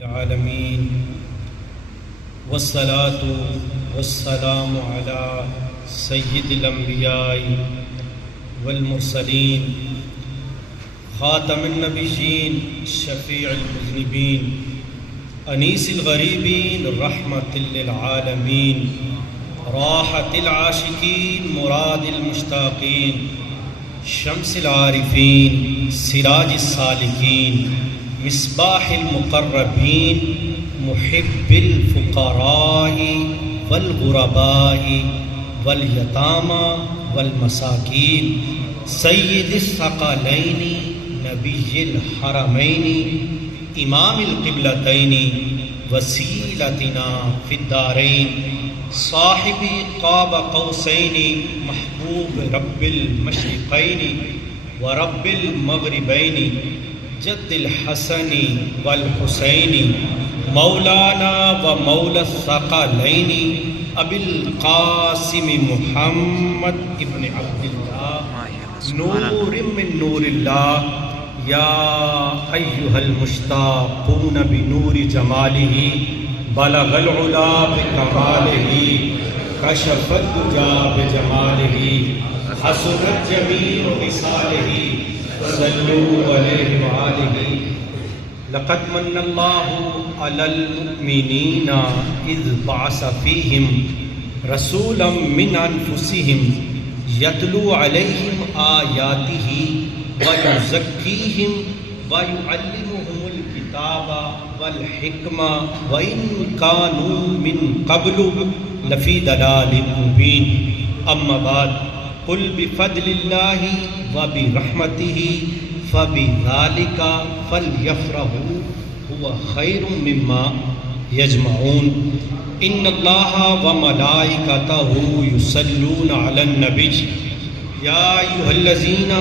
العالمین والصلاة والسلام على سید الانبیاء والمرسلین خاتم النبیین شفیع المذنبین انیس الغریبین رحمت للعالمین راحت العاشقین مراد المشتاقین شمس العارفین سراج السالکین مصباح المقربین محب الفقراء والغرباء والیتامى والمساکین سید الثقلین نبی الحرمین امام القبلتین وسیلتنا فی الدارین صاحب قاب قوسین محبوب رب المشرقین ورب المغربین جد الحسن والحسین مولانا و مولا الثقلین ابی القاسم محمد ابن عبداللہ نور من نور اللہ یا ایہا المشتاقون بنور جمالہ بلغ العلا بکمالہ کشف الدجا بجمالہ حسنت جمیع خصالہ صلوا علیہ وآلہ لقد من اللہ علی المؤمنین اذ بعث فیہم رسولا من انفسہم یتلو علیہم آیاتہ ویزکیہم ویعلمہم الکتاب والحکمہ وإن کانوا من قبل لفی ضلال مبین اما بعد قل بفضل اللہ وبرحمتہ فبذلک فلیفرحوا هو خیر مما یجمعون ان اللہ وملائکتہ یصلون علی النبی یا ایھا الذین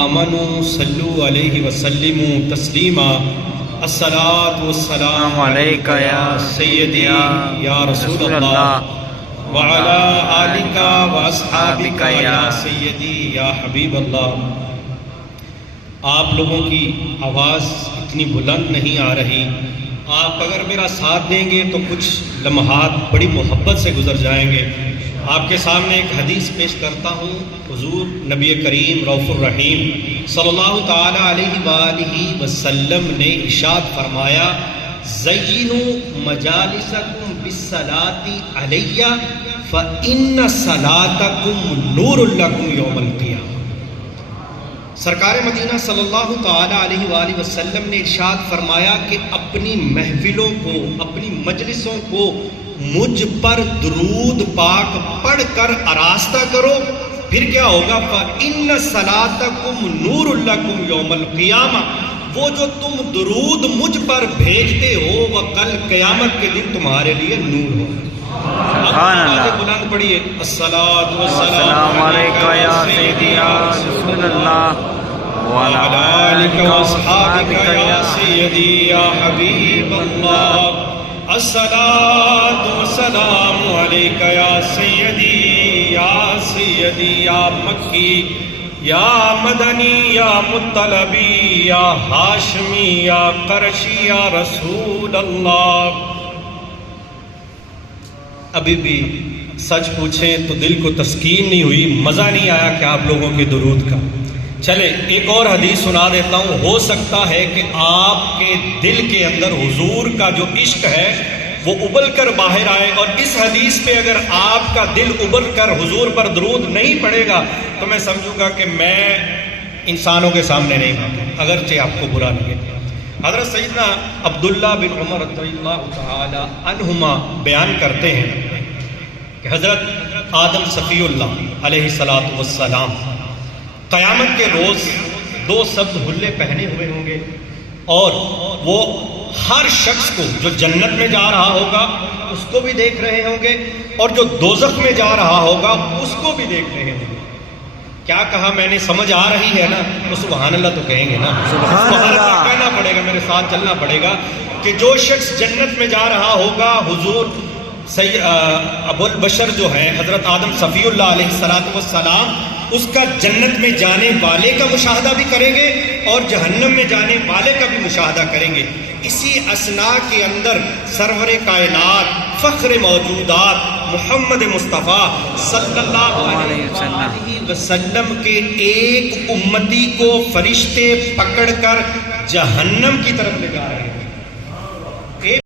آمنوا صلوا علیہ وسلموا تسلیما الصلاۃ والسلام علیک یا سیدی یا رسول اللہ وعلی آلک واصحابک یا سیدی یا حبیب اللہ۔ آپ لوگوں کی آواز اتنی بلند نہیں آ رہی، آپ اگر میرا ساتھ دیں گے تو کچھ لمحات بڑی محبت سے گزر جائیں گے۔ آپ کے سامنے ایک حدیث پیش کرتا ہوں۔ حضور نبی کریم رؤوف الرحیم صلی اللہ تعالی علیہ وآلہ وسلم نے ارشاد فرمایا زینوا مجالسکم بالصلاۃ علی فإن صلاتکم نور لکم یوم القیامہ۔ سرکار مدینہ صلی اللہ تعالی علیہ وآلہ وسلم نے ارشاد فرمایا کہ اپنی محفلوں کو، اپنی مجلسوں کو مجھ پر درود پاک پڑھ کر آراستہ کرو، پھر کیا ہوگا؟ فَإِنَّ صَلَاتَكُمْ نُورٌ لَكُمْ يَوْمَ الْقِيَامَةِ، وہ جو تم درود مجھ پر بھیجتے ہو وہ کل قیامت کے دن تمہارے لیے نور ہو۔ سبحان اللہ۔ بلند پڑھیے الصلاۃ السلام علیکم یا سیدی یا رسول اللہ وعلی آلک واصحابک یا سیدی یا حبیب اللہ۔ الصلاۃ والسلام علیک یا سیدی یا مکی یا مدنی یا مطلبی یا ہاشمی یا قرشی یا رسول اللہ۔ ابھی بھی سچ پوچھیں تو دل کو تسکین نہیں ہوئی، مزہ نہیں آیا کہ آپ لوگوں کے درود کا۔ چلے ایک اور حدیث سنا دیتا ہوں، ہو سکتا ہے کہ آپ کے دل کے اندر حضور کا جو عشق ہے وہ ابل کر باہر آئے، اور اس حدیث پہ اگر آپ کا دل ابل کر حضور پر درود نہیں پڑے گا تو میں سمجھوں گا کہ میں انسانوں کے سامنے نہیں آتا، اگرچہ آپ کو برا لگے۔ حضرت سیدنا عبداللہ بن عمر رضی اللہ تعالی عنہما بیان کرتے ہیں کہ حضرت آدم صفی اللہ علیہ السلام قیامت کے روز دو سبز حلے پہنے ہوئے ہوں گے، اور وہ ہر شخص کو جو جنت میں جا رہا ہوگا اس کو بھی دیکھ رہے ہوں گے، اور جو دوزخ میں جا رہا ہوگا اس کو بھی دیکھ رہے ہوں گے۔ کیا کہا میں نے؟ سمجھ آ رہی ہے نا؟ تو سبحان اللہ تو کہیں گے نا، سبحان اللہ کہنا پڑے گا، میرے ساتھ چلنا پڑے گا کہ جو شخص جنت میں جا رہا ہوگا حضور ابو البشر جو ہے حضرت آدم صفی اللہ علیہ السلام اس کا جنت میں جانے والے کا مشاہدہ بھی کریں گے اور جہنم میں جانے والے کا بھی مشاہدہ کریں گے۔ اسی اسنا کے اندر سرور کائنات فخر موجودات محمد مصطفیٰ صلی اللہ علیہ وسلم کے ایک امتی کو فرشتے پکڑ کر جہنم کی طرف لے جا رہے ہیں.